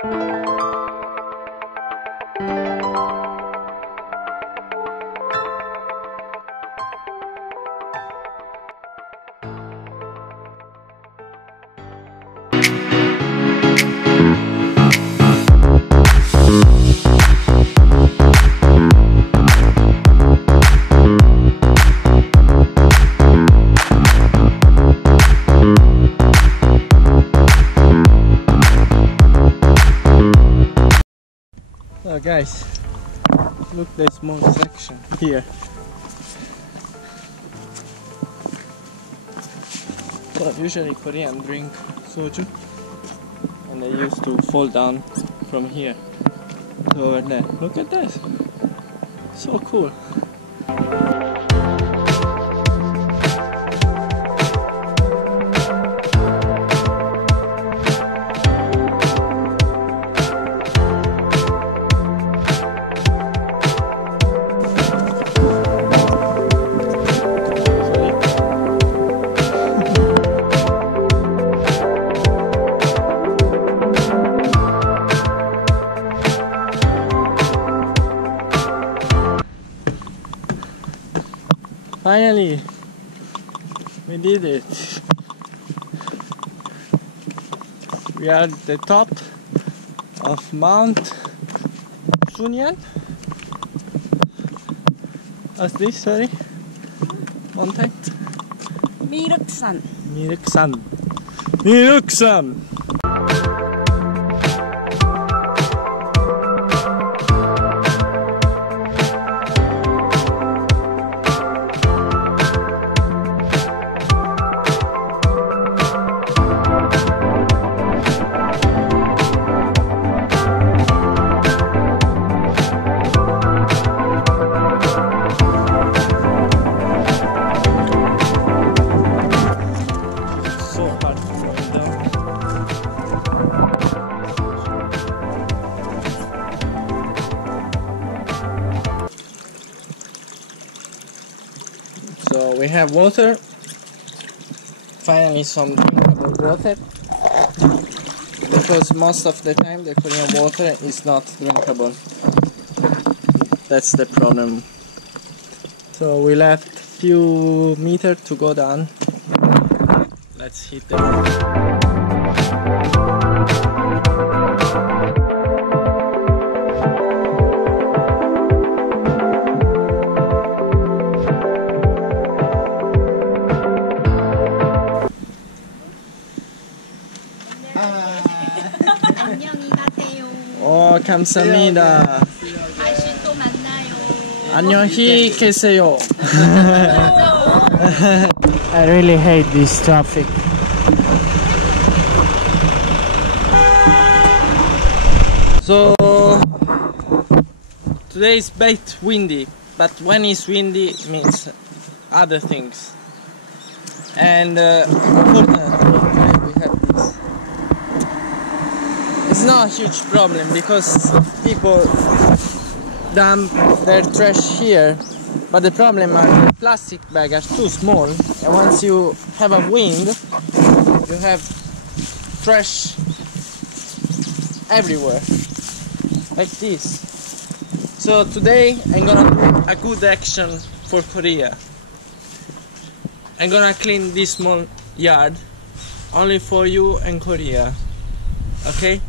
So guys, look, the small section here. So usually Korean drink soju and they used to fall down from here to over there. Look at this, so cool. Finally, we did it. We are at the top of Mount Sunyan. What's this, sorry? Mountain? 미륵산. 미륵산. 미륵산! So we have water, finally some drinkable water, because most of the time the Korean water is not drinkable. That's the problem. So we left few meters to go down. Let's hit the road. 안녕히 가세요. 감사합니다. 다시 또 만나요. 안녕히 계세요. I really hate this traffic. So today is a bit windy, but when it's windy it means other things. And unfortunately we have this. It's not a huge problem because people dump their trash here, but the problem is the plastic bags are too small, and once you have a wind you have trash everywhere like this. So today I'm gonna do a good action for Korea. I'm gonna clean this small yard only for you and Korea, okay?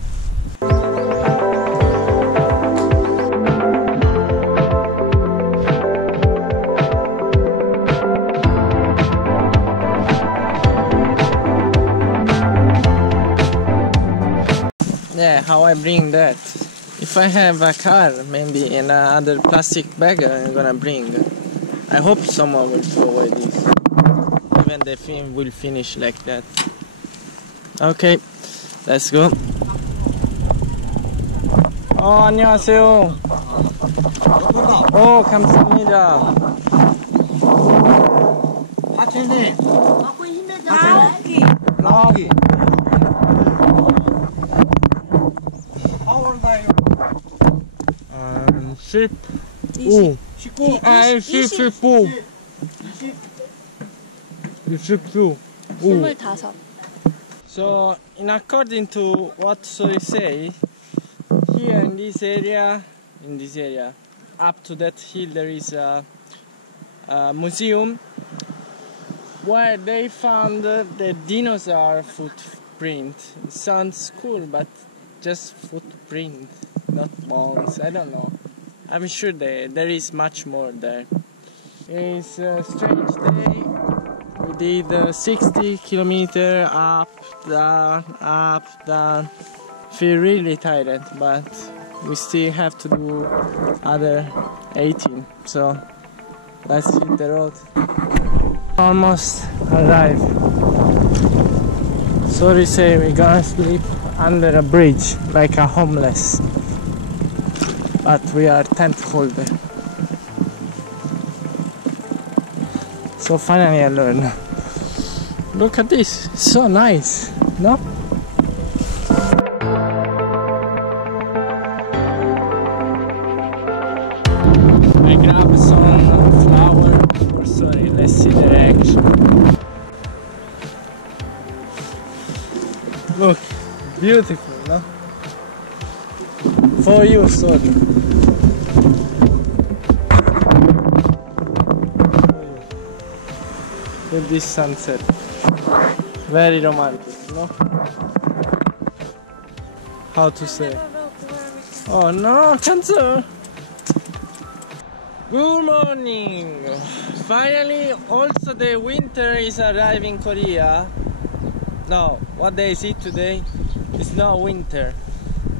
Yeah, how I bring that? If I have a car, maybe in another plastic bag I'm gonna bring. I hope someone will throw away this. Even the film will finish like that. Okay, let's go. 안녕하세요. 감사합니다. 하천님. 먹고 있는 나오기. 나오기. How old are you? 19. 19. 29. 25. So, in according to what Sori say, here in this area, up to that hill there is a museum where they found the dinosaur footprint. It sounds cool, but just footprint, not bones. I don't know. I'm sure there is much more there. It's a strange day. We did 60 kilometers up, down. Feel really tired, but we still have to do other 18. So let's hit the road. Almost arrived. Sorry, say we're gonna sleep under a bridge like a homeless, but we are tent holder. So finally I learned. Look at this, it's so nice, no? I grabbed some flower. Oh, sorry, let's see the reaction. Look, beautiful, no? For you, sorry. With this sunset, very romantic, no? How to say? Oh no, cancel! Good morning! Finally, also the winter is arriving in Korea. No, what day is it today? It's not winter.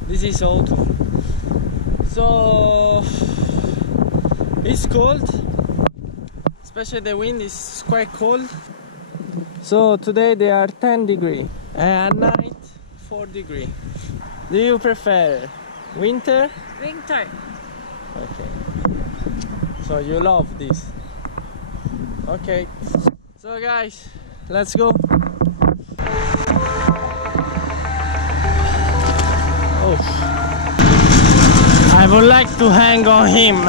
This is autumn. So it's cold. Especially the wind is quite cold. So today they are 10 degrees and at night 4 degrees. Do you prefer winter? Winter. Okay. So you love this. Okay. So guys, let's go. Oh. I would like to hang on him.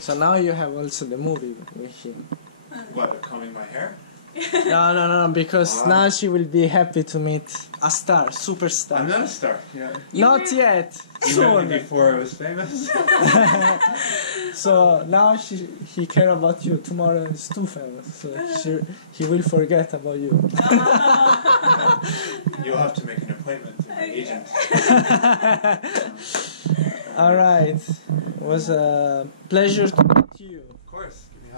So now you have also the movie with him. What, combing my hair? No, because now she will be happy to meet a star, superstar. I'm not a star. Yeah. Not yet. You met Soon. me before I was famous. So now he care about you. Tomorrow is too famous, so he will forget about you. You'll have to make an appointment with my agent. All right, it was a pleasure to meet you. Of course, give me a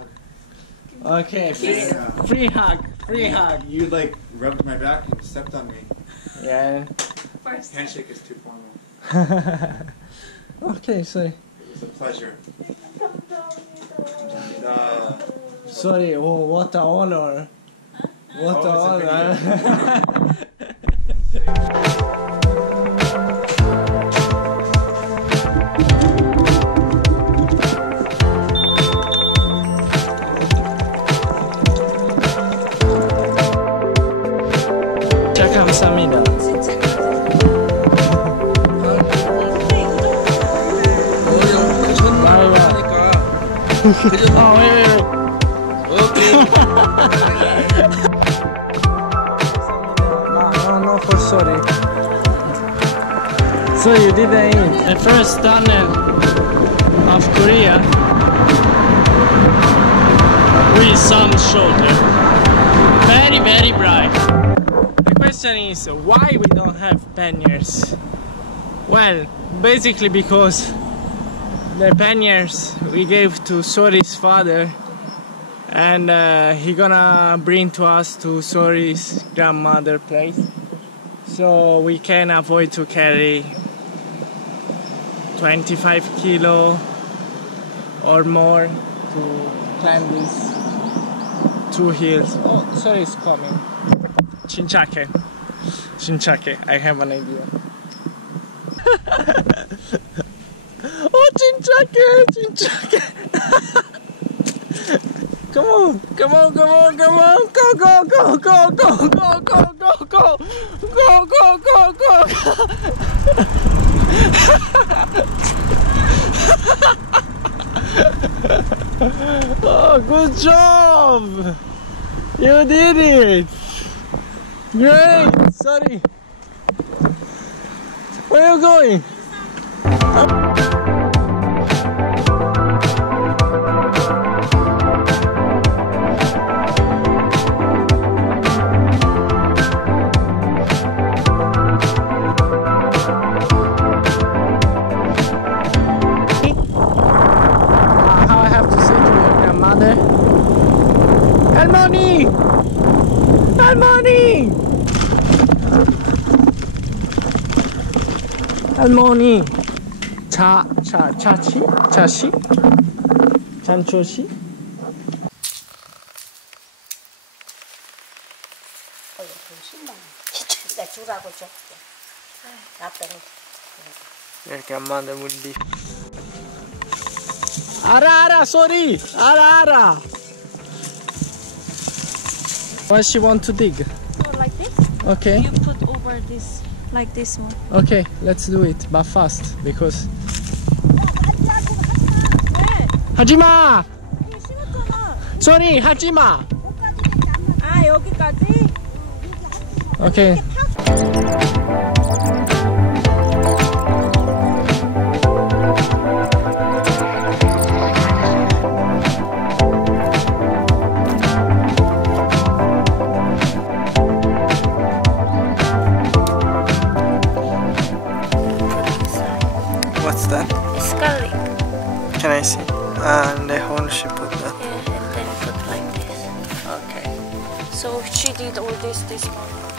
hug. Okay, free hug. You like rubbed my back and stepped on me. Yeah. First. Handshake is too formal. Okay, sorry. It was a pleasure. Sorry. Oh, what an honor. What an Oh, it's a honor. 감사합니다. No, for sorry. So you did the first tunnel of Korea with sun shoulder. Very, very bright. The question is why we don't have panniers? Well, basically because the panniers we gave to Sori's father, and he gonna bring to us to Sori's grandmother place, so we can avoid to carry 25 kilo or more to climb this two hills. Oh, sorry, it's coming. Chinchake. Chinchake. I have an idea. Oh, Chinchake! Chinchake! Come on! Come on! Come on! Come on! Go! Go! Go! Go! Go! Go! Go! Go! Go! Go! Go! Go! Go! Oh, good job! You did it! Great! Sorry. Where are you going? 할머니! 할머니! 할머니! 자치? 자시? 잔초시? 진짜 주라고 줘. 나빼는 이렇게 엄마한테 물리. 알아 소리! 알아. What she want to dig? So like this? Okay. You put over this, like this one. Okay, let's do it, but fast because. 왜? 하지마! 이게 심었잖아. 소리 하지마! 아 여기까지? Okay. What's that? Scarlet. Can I see? And the horn she put that. Yeah, and then put like this. Okay. So she did all this one.